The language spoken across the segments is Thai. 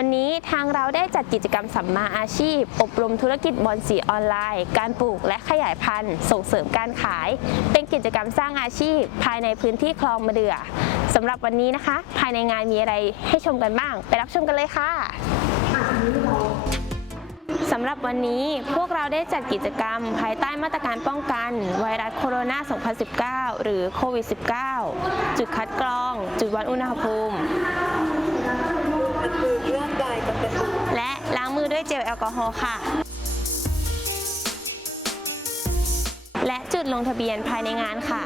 วันนี้ทางเราได้จัดกิจกรรมสัมมาอาชีพ อบรมธุรกิจบอลสีออนไลน์ การปลูกและขยายพันธุ์ ส่งเสริมการขาย เป็นกิจกรรมสร้างอาชีพ ภายในพื้นที่คลองมะเดื่อสำหรับวันนี้นะคะ ภายในงานมีอะไรให้ชมกันบ้าง ไปรับชมกันเลยค่ะสำหรับวันนี้พวกเราได้จัดกิจกรรม ภายใต้มาตรการป้องกัน ไวรัสโคโรนา 2019 หรือโควิด -19 จุดคัดกรอง จุดวัดอุณหภูมิ มือด้วยเจลแอลกอฮอล์ค่ะ และจุดลงทะเบียนภายในงานค่ะ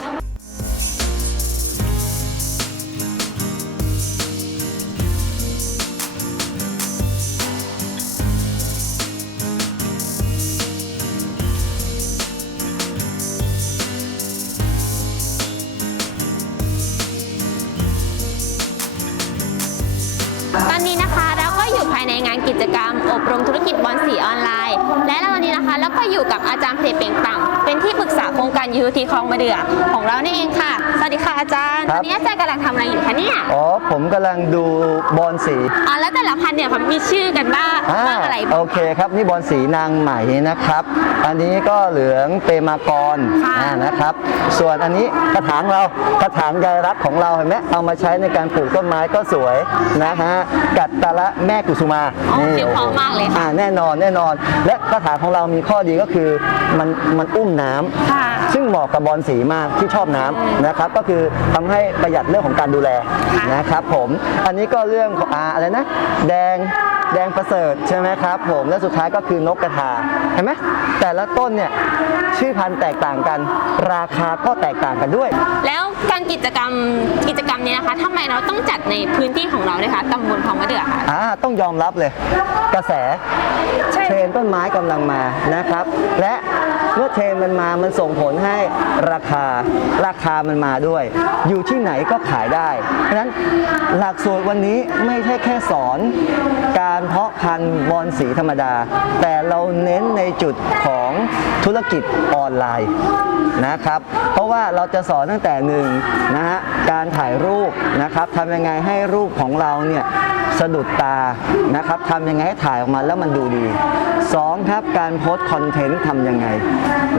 สีออนไลน์ และวันนี้นะคะ แล้วก็อยู่กับอาจารย์เพลเปล่งปัง เป็นที่ปรึกษาโครงการยูทีคลองมะเดื่อของเรานี่เองค่ะ สวัสดีค่ะอาจารย์คตรัอบนนี้อาจารย์กำลังทำอะไรอยู่คะเนี่ยอ๋อ ผมกำลังดูบอลสีอ๋อแล้วแต่ละพันธุ์เนี่ยมีชื่อกันบ้างอ่าบ้างอะไรโอบ้างเคครับ นี่บอลสีนางไหมนะครับ อันนี้ก็เหลืองเปมากรค่ะ อ่านะครับ ส่วนอันนี้กระถางเรากระถางใยรักของเราเห็นไหมเอามาใช้ในการปลูกต้นไม้ก็สวยนะฮะกัดตะละแม่กุสุมาอ๋อนี่ เสียงเพราะมากเลยค่ะ อ่าแน่นอนแน่นอนและกระถางของเรามีข้อดีก็คือมันมันอุ้มน้ำค่ะซึ่งเหมาะกับบอลสีมากที่ชอบน้ำนะครับ ก็คือทำให้ประหยัดเรื่องของการดูแลค่ะนะครับผม อันนี้ก็เรื่องของอาอะไรนะ แดง แดงประเสริฐใช่ไหมครับผมและสุดท้ายก็คือนกกระทาเห็นไหมแต่ละต้นเนี่ยชื่อพันธุ์แตกต่างกัน ราคาก็แตกต่างกันด้วย แล้วการกิจกรรมกิจกรรมนี้นะคะทำไมเราต้องจัดในพื้นที่ของเราเลยคะตำบลคลองมะเดื่อค่ะอ่าต้องยอมรับเลย กระแสใช่เทรนด์ต้นไม้กำลังมานะครับ และเมื่อเทรนด์มันมามันส่งผลให้ราคาราคามันมาด้วย อยู่ที่ไหนก็ขายได้ เพราะฉะนั้นหลักสูตรวันนี้ไม่ใช่แค่สอนการเพาะพันธุ์บอลสีธรรมดา แต่เราเน้นในจุดของ ธุรกิจออนไลน์นะครับ เพราะว่าเราจะสอนตั้งแต่หนึ่งนะฮะการถ่ายรูปนะครับทำยังไงให้รูปของเราเนี่ยสะดุดตานะครับทำยังไงให้ถ่ายออกมาแล้วมันดูดีสองครับการโพสต์คอนเทนต์ทำยังไง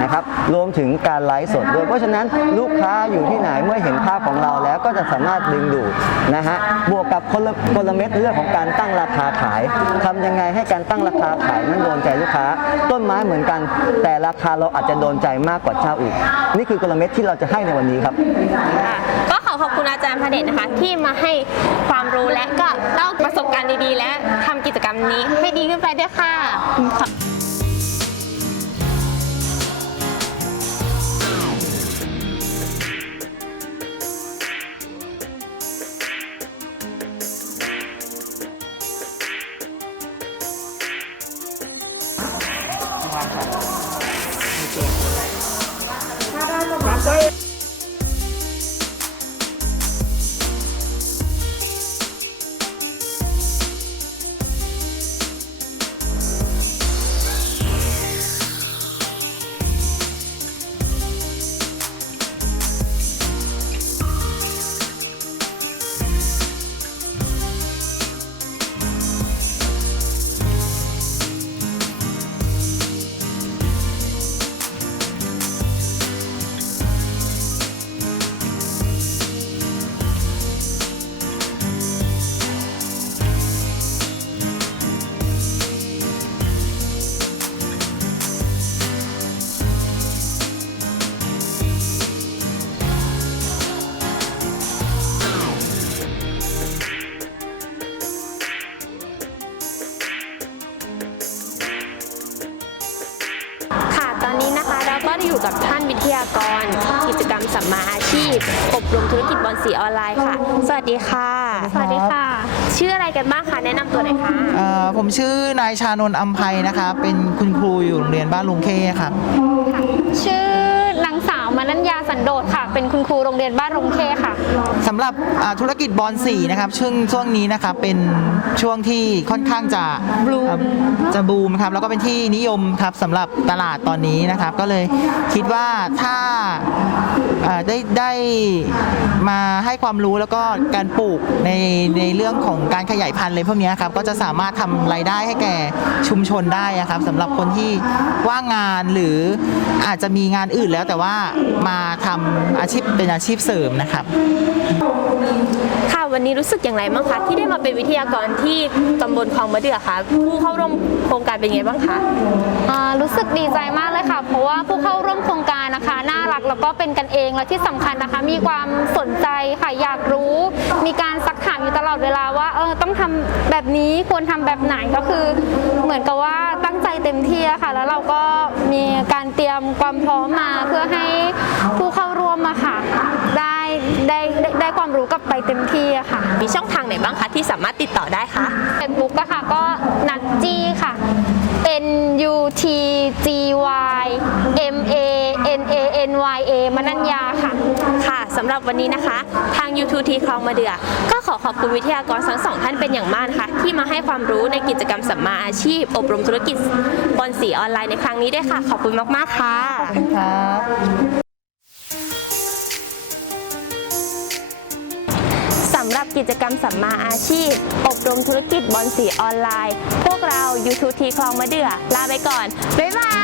นะครับรวมถึงการไลฟ์สดด้วยเพราะฉะนั้นลูกค้าอยู่ที่ไหนเมื่อเห็นภาพของเราแล้วก็จะสามารถดึงดูดนะฮะบวกกับคนละกลเม็ดเรื่องของการตั้งราคาขายทำยังไงให้การตั้งราคาขายนั้นโดนใจลูกค้า ต้นไม้เหมือนกันแต่ราคาเราอาจจะโดนใจมากกว่าเจ้าอื่นนี่คือกลเม็ดที่เราจะให้ในวันนี้ครับ ก็ขอขอบคุณอาจารย์พระเดชนะคะ ที่มาให้ความรู้และก็เล่าประสบการณ์ดีๆ และทำกิจกรรมนี้ให้ดีขึ้นไปด้วยค่ะขอบค่ะ ก็ได้อยู่กับท่านวิทยากร กิจกรรมสัมมาอาชีพ อบรมธุรกิจบอลสีออนไลน์ค่ะ สวัสดีค่ะ สวัสดีค่ะ ชื่ออะไรกันบ้างคะแนะนำตัวหน่อยค่ะเอ่อผมชื่อนายชานนท์อัมภัยนะคะ เป็นคุณครูอยู่โรงเรียนบ้านลุงเข้ครับ ชื่อนางสาว มานัญญาสัน โดษค่ะ เป็นคุณครูโรงเรียนบ้านรงเคค่ะ สำหรับอ่าธุรกิจบอลสีนะครับช่วงช่วงนี้นะครับเป็นช่วงที่ค่อนข้างจะ Boom อ่าจะบูมครับแล้วก็เป็นที่นิยมครับสำหรับตลาดตอนนี้นะครับ ก็เลยคิดว่าถ้าอ่าได้ได้มาให้ความรู้แล้วก็การปลูกในในเรื่องของการขยายพันธุ์เลยพวกเนี้ยครับก็จะสามารถทำรายได้ให้แก่ชุมชนได้อะครับสำหรับคนที่ว่างงานหรืออาจจะมีงานอื่นแล้วแต่ว่ามาทำอาชีพเป็นอาชีพเสริมนะครับค่ะวันนี้รู้สึกอย่างไรบ้างคะที่ได้มาเป็นวิทยากรที่ตำบลคลองมะเดื่อคะผู้เข้าร่วมโครงการเป็นไงบ้างคะอ่ารู้สึกดีใจมากเลยค่ะ เพราะว่าผู้เข้าร่วมโครงการนะคะน่ารักแล้วก็เป็นกันเองและที่สำคัญนะคะ มีความสนใจค่ะอยากรู้ มีการซักถามอยู่ตลอดเวลาว่าเออต้องทำแบบนี้ควรทำแบบไหนก็คือเหมือนกับว่าตั้งใจเต็มที่อะค่ะ แล้วเราก็มีการเตรียมความพร้อมมาเพื่อให้ผู้เข้าร่วมอะค่ะได้ได้ได้ได้ความรู้กลับไปเต็มที่อะค่ะ มีช่องทางไหนบ้างคะที่สามารถติดต่อได้คะเฟซบุ๊กอะค่ะก็นัดจี้ค่ะ N U T G Y M A N A N Y A มนัญญาค่ะค่ะสำหรับวันนี้นะคะ ทาง U2T คลองมาเดือ ก็ขอขอบคุณวิทยากรทั้งสองท่านเป็นอย่างมากนะคะที่มาให้ความรู้ในกิจกรรมสัมมาอาชีพ อบรมธุรกิจบอลสีออนไลน์ในครั้งนี้ด้วยค่ะ ขอบคุณมากๆค่ะครับสำหรับกิจกรรมสัมมาอาชีพ อบรมธุรกิจบอลสีออนไลน์ พวกเรา U2T คลองมาเดือลาไปก่อน บ๊ายบาย